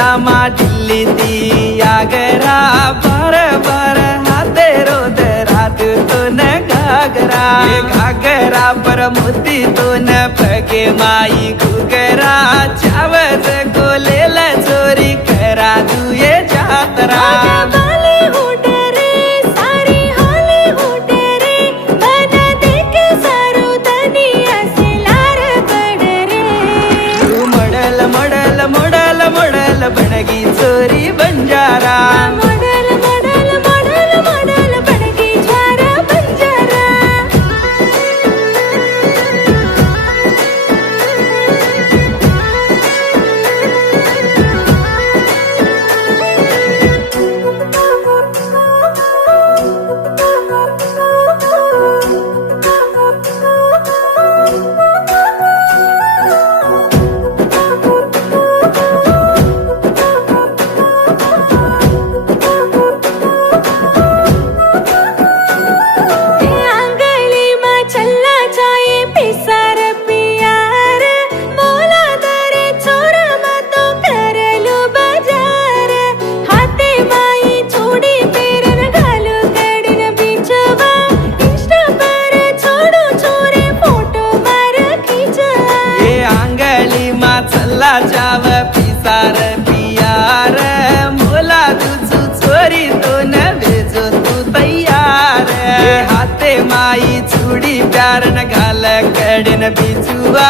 जामा दिल्ली दी आगरा बार बार हाथे रोद रात तो न घागरा घागरा पर मोती तो न पगे माई घुगरा चावत कोलेला चोरी करा दुये जातरा बनगी चोरी Banjara model model model model बनगी छारा बंजारा जाव पिसार पियार मोला तुझू चोरी तो न भेजो तू तैयार हाते माई चूड़ी प्यार न घाल कडन बिजुआ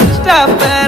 इंस्टा पर